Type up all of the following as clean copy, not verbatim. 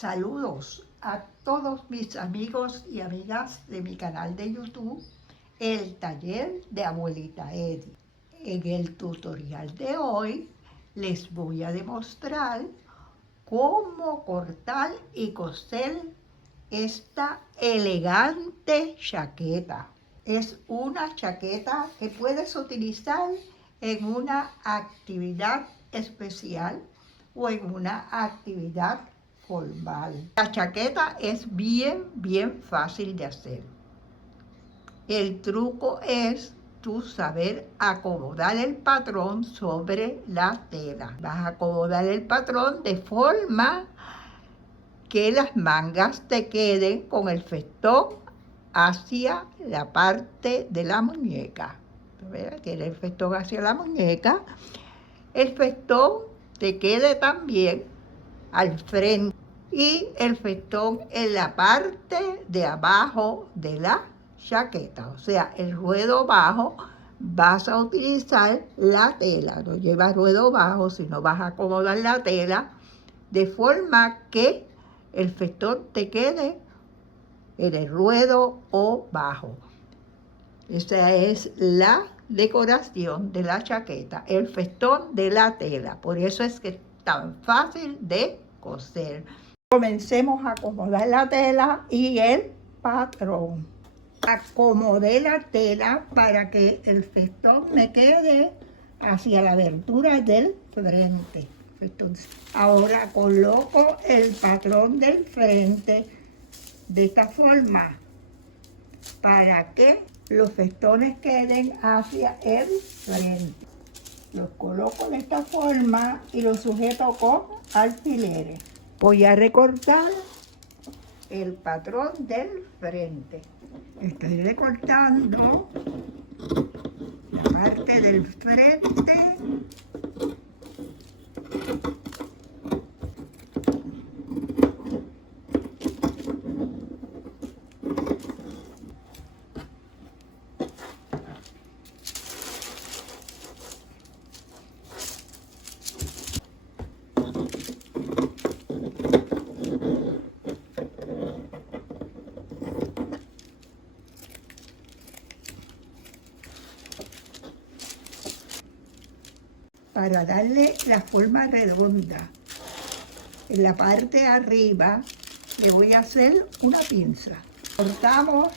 Saludos a todos mis amigos y amigas de mi canal de YouTube, El Taller de Abuelita Edi. En el tutorial de hoy les voy a demostrar cómo cortar y coser esta elegante chaqueta. Es una chaqueta que puedes utilizar en una actividad especial o en una actividad formal. La chaqueta es bien fácil de hacer. El truco es tú saber acomodar el patrón sobre la tela. Vas a acomodar el patrón de forma que las mangas te queden con el festón hacia la parte de la muñeca. Tiene el festón hacia la muñeca. El festón te quede también al frente y el festón en la parte de abajo de la chaqueta, o sea, el ruedo bajo. Vas a utilizar la tela, no llevas ruedo bajo, sino vas a acomodar la tela de forma que el festón te quede en el ruedo o bajo. Esa es la decoración de la chaqueta, el festón de la tela. Por eso es que es tan fácil de coser. Comencemos a acomodar la tela y el patrón. Acomodé la tela para que el festón me quede hacia la abertura del frente. Ahora coloco el patrón del frente de esta forma para que los festones queden hacia el frente. Los coloco de esta forma y los sujeto con alfileres. Voy a recortar el patrón del frente. Estoy recortando la parte del frente. Para darle la forma redonda, en la parte de arriba le voy a hacer una pinza. Cortamos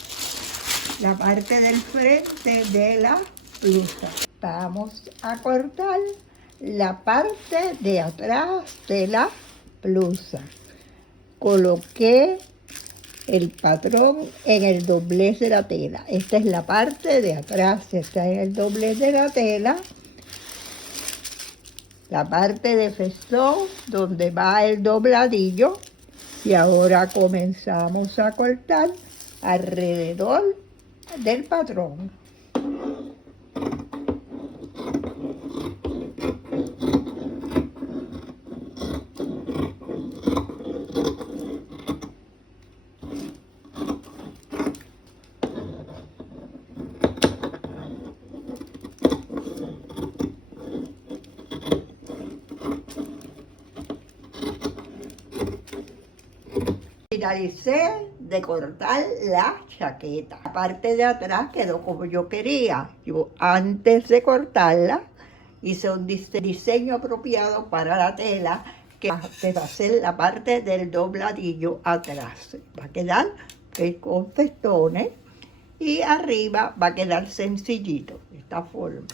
la parte del frente de la blusa. Vamos a cortar la parte de atrás de la blusa. Coloqué el patrón en el doblez de la tela. Esta es la parte de atrás, está en el doblez de la tela. La parte de festón donde va el dobladillo, y ahora comenzamos a cortar alrededor del patrón. Finalicé de cortar la chaqueta. La parte de atrás quedó como yo quería. Yo antes de cortarla hice un diseño apropiado para la tela, que va a ser la parte del dobladillo atrás. Va a quedar con festones y arriba va a quedar sencillito, de esta forma.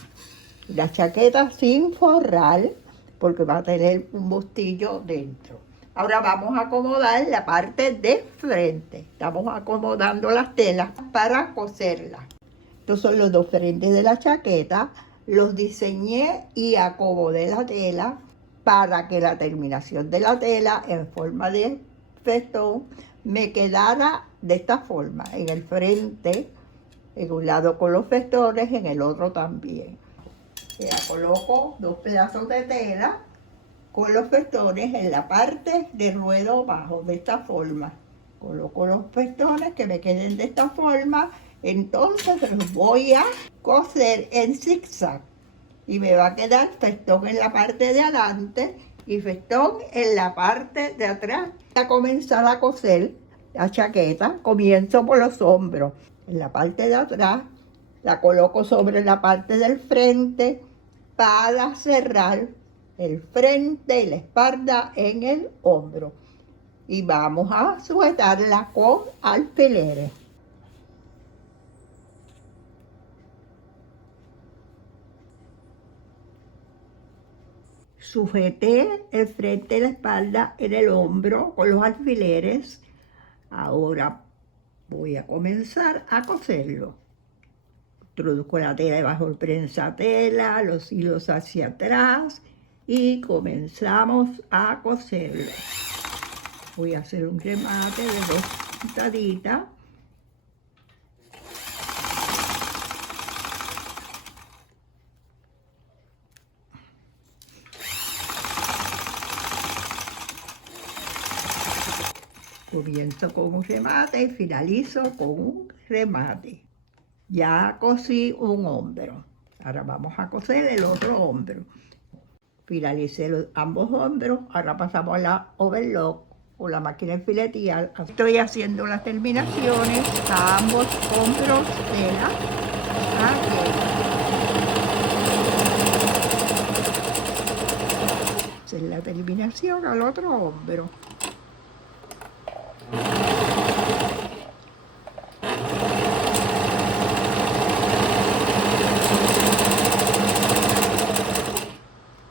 La chaqueta sin forrar, porque va a tener un bustillo dentro. Ahora vamos a acomodar la parte de frente. Estamos acomodando las telas para coserlas. Estos son los dos frentes de la chaqueta. Los diseñé y acomodé la tela para que la terminación de la tela en forma de festón me quedara de esta forma. En el frente, en un lado con los festones, en el otro también. Ya coloco dos pedazos de tela con los festones en la parte de ruedo bajo, de esta forma. Coloco los festones que me queden de esta forma, entonces los voy a coser en zigzag. Y me va a quedar festón en la parte de adelante y festón en la parte de atrás. A comenzar a coser la chaqueta, comienzo por los hombros. En la parte de atrás la coloco sobre la parte del frente para cerrar el frente y la espalda en el hombro. Y vamos a sujetarla con alfileres. Sujeté el frente y la espalda en el hombro con los alfileres. Ahora voy a comenzar a coserlo. Introduzco la tela debajo del prensatela, los hilos hacia atrás y comenzamos a coserlo. Voy a hacer un remate de 2 puntaditas. Comienzo con un remate y finalizo con un remate. Ya cosí un hombro. Ahora vamos a coser el otro hombro. Finalicé ambos hombros. Ahora pasamos a la overlock o la máquina de filetear. Estoy haciendo las terminaciones a ambos hombros de la chaqueta. Esa es la terminación al otro hombro.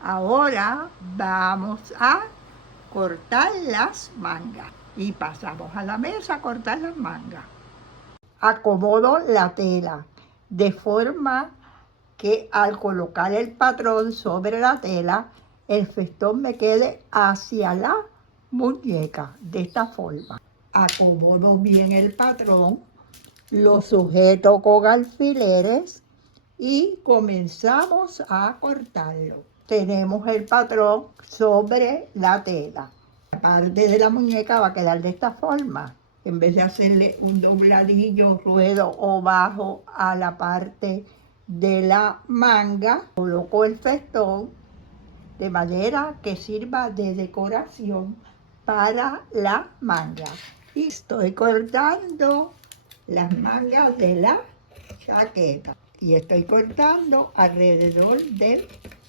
Ahora vamos a cortar las mangas y pasamos a la mesa a cortar las mangas. Acomodo la tela de forma que al colocar el patrón sobre la tela, el festón me quede hacia la muñeca, de esta forma. Acomodo bien el patrón, lo sujeto con alfileres y comenzamos a cortarlo. Tenemos el patrón sobre la tela. La parte de la muñeca va a quedar de esta forma. En vez de hacerle un dobladillo, ruedo o bajo a la parte de la manga, coloco el festón de manera que sirva de decoración para la manga. Y estoy cortando las mangas de la chaqueta. Y estoy cortando alrededor del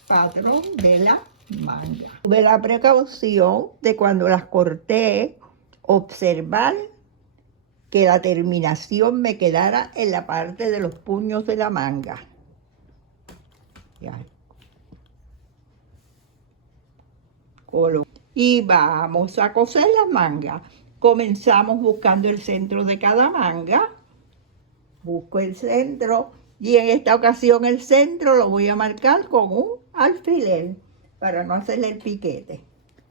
patrón de la manga. Tuve la precaución de cuando las corté, observar que la terminación me quedara en la parte de los puños de la manga. Ya. Y vamos a coser las mangas. Comenzamos buscando el centro de cada manga. Busco el centro y en esta ocasión el centro lo voy a marcar con un alfiler para no hacerle el piquete.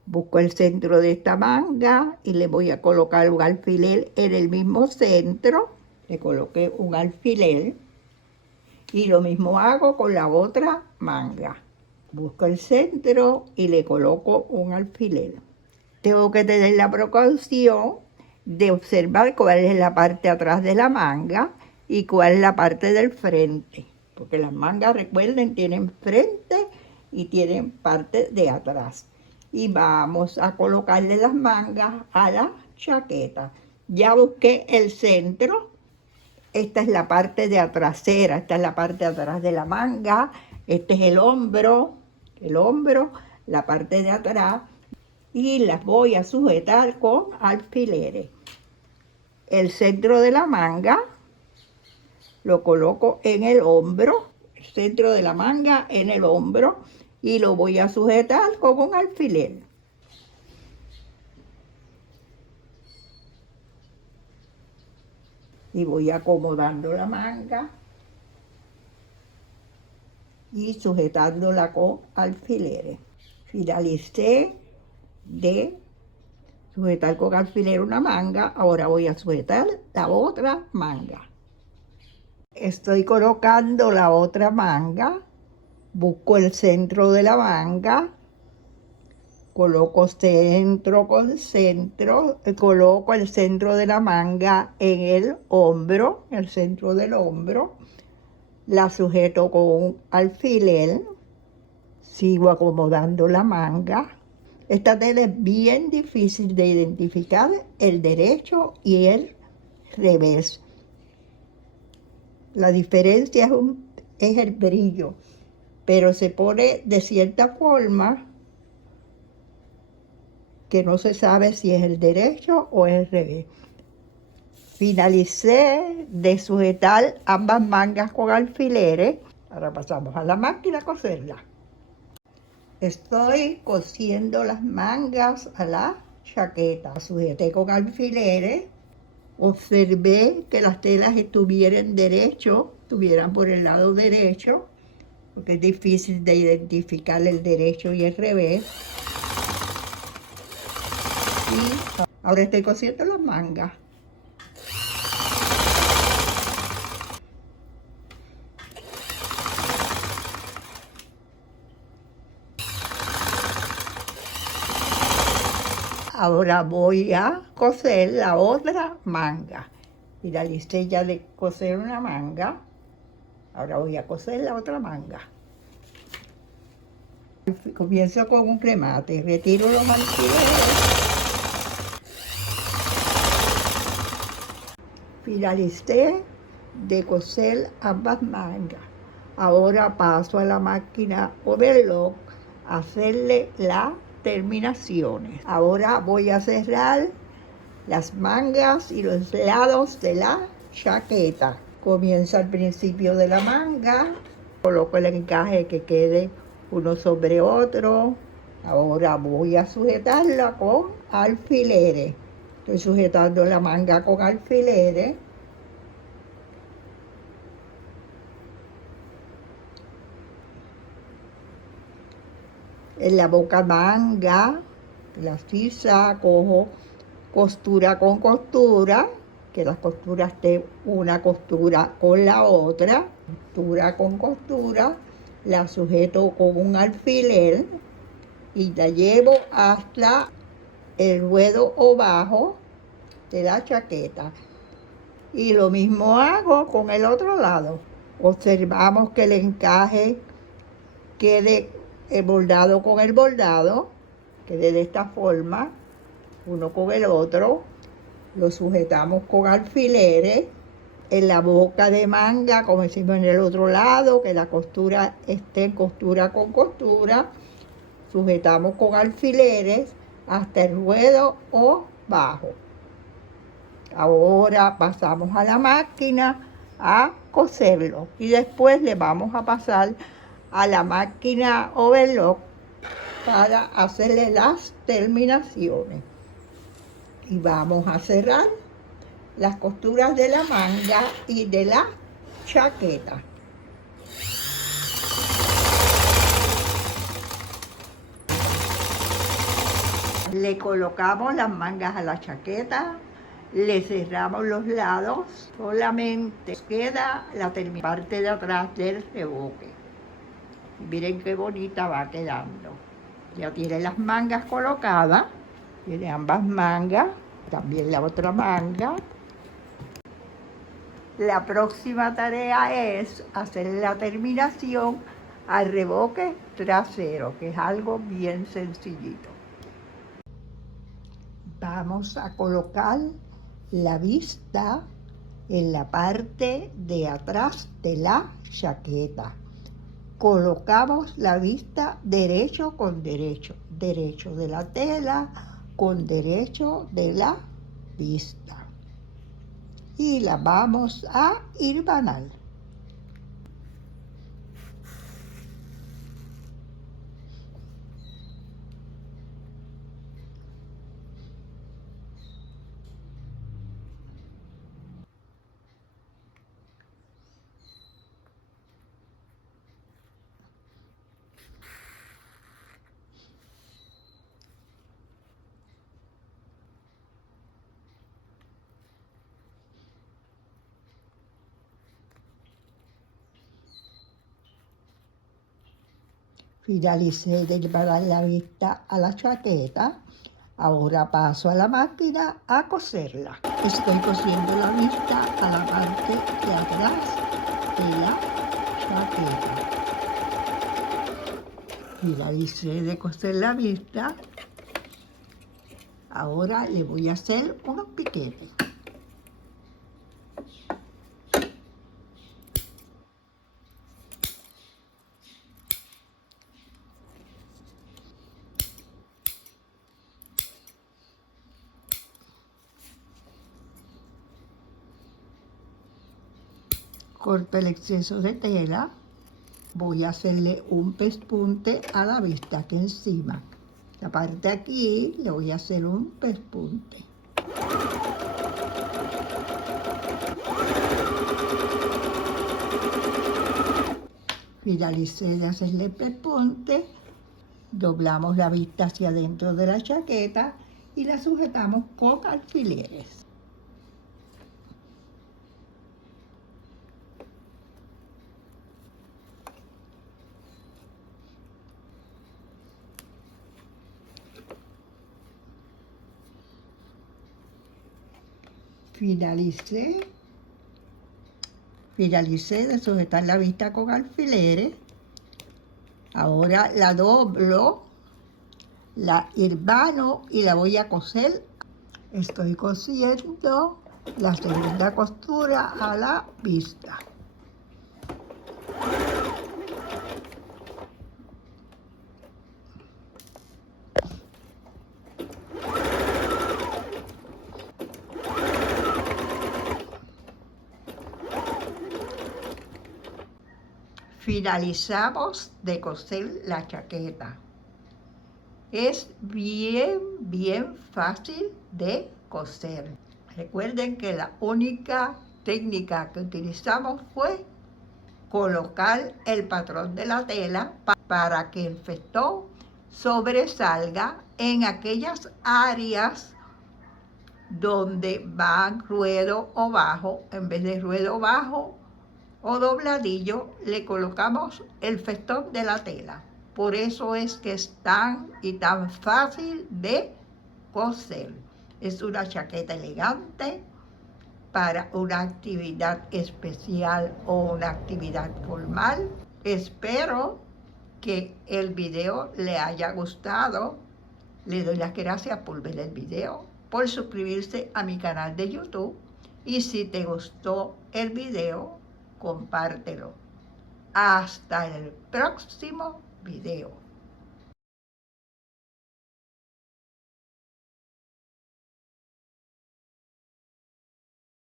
Busco el centro de esta manga y le voy a colocar un alfiler en el mismo centro. Le coloqué un alfiler y lo mismo hago con la otra manga. Busco el centro y le coloco un alfiler. Tengo que tener la precaución de observar cuál es la parte atrás de la manga y cuál es la parte del frente. Porque las mangas, recuerden, tienen frente y tienen parte de atrás. Y vamos a colocarle las mangas a la chaqueta. Ya busqué el centro. Esta es la parte de atrasera, esta es la parte de atrás de la manga. Este es el hombro, la parte de atrás. Y las voy a sujetar con alfileres. El centro de la manga lo coloco en el hombro, el centro de la manga en el hombro, y lo voy a sujetar con un alfiler. Y voy acomodando la manga y sujetándola con alfileres. Finalicé de sujetar con alfiler una manga, ahora voy a sujetar la otra manga. Estoy colocando la otra manga, busco el centro de la manga, coloco centro con centro, coloco el centro de la manga en el hombro, el centro del hombro, la sujeto con un alfiler, sigo acomodando la manga Esta tela es bien difícil de identificar el derecho y el revés. La diferencia es el brillo, pero se pone de cierta forma que no se sabe si es el derecho o el revés. Finalicé de sujetar ambas mangas con alfileres. Ahora pasamos a la máquina a coserla. Estoy cosiendo las mangas a la chaqueta. Sujeté con alfileres. Observé que las telas estuvieran estuvieran por el lado derecho, porque es difícil de identificar el derecho y el revés. Y ahora estoy cosiendo las mangas. Ahora voy a coser la otra manga. Finalicé ya de coser una manga. Ahora voy a coser la otra manga. Comienzo con un remate. Retiro los alfileres. Finalicé de coser ambas mangas. Ahora paso a la máquina overlock a hacerle las terminaciones. Ahora voy a cerrar las mangas y los lados de la chaqueta. Comienzo al principio de la manga, coloco el encaje que quede uno sobre otro. Ahora voy a sujetarla con alfileres. Estoy sujetando la manga con alfileres. En la boca manga, la sisa, cojo costura con costura, que las costuras estén una costura con la otra, costura con costura, la sujeto con un alfiler y la llevo hasta el ruedo o bajo de la chaqueta. Y lo mismo hago con el otro lado. Observamos que el encaje quede el bordado con el bordado, quede de esta forma, uno con el otro, lo sujetamos con alfileres, en la boca de manga, como decimos en el otro lado, que la costura esté en costura con costura, sujetamos con alfileres hasta el ruedo o bajo. Ahora pasamos a la máquina a coserlo y después le vamos a pasar a la máquina overlock para hacerle las terminaciones. Y vamos a cerrar las costuras de la manga y de la chaqueta. Le colocamos las mangas a la chaqueta, le cerramos los lados, solamente queda la parte de atrás del reboque. Miren qué bonita va quedando. Ya tiene las mangas colocadas, tiene ambas mangas, también la otra manga. La próxima tarea es hacer la terminación al reboque trasero, que es algo bien sencillito. Vamos a colocar la vista en la parte de atrás de la chaqueta. Colocamos la vista derecho con derecho, derecho de la tela con derecho de la vista. Y la vamos a hilvanar. Finalicé de llevar la vista a la chaqueta. Ahora paso a la máquina a coserla. Estoy cosiendo la vista a la parte de atrás de la chaqueta. Finalicé de coser la vista Ahora le voy a hacer unos piquetes. Corto el exceso de tela. Voy a hacerle un pespunte a la vista aquí encima. La parte de aquí le voy a hacer un pespunte. Finalicé de hacerle el pespunte. Doblamos la vista hacia adentro de la chaqueta y la sujetamos con alfileres. Finalicé de sujetar la vista con alfileres. Ahora la doblo, la hilvano y la voy a coser. Estoy cosiendo la segunda costura a la vista. Finalizamos de coser la chaqueta. Es bien fácil de coser. Recuerden que la única técnica que utilizamos fue colocar el patrón de la tela para que el festón sobresalga en aquellas áreas donde van ruedo o bajo. En vez de ruedo bajo o dobladillo, le colocamos el festón de la tela. Por eso es que es tan fácil de coser. Es una chaqueta elegante para una actividad especial o una actividad formal. Espero que el video le haya gustado. Le doy las gracias por ver el video, por suscribirse a mi canal de YouTube. Y si te gustó el video, compártelo. Hasta el próximo video.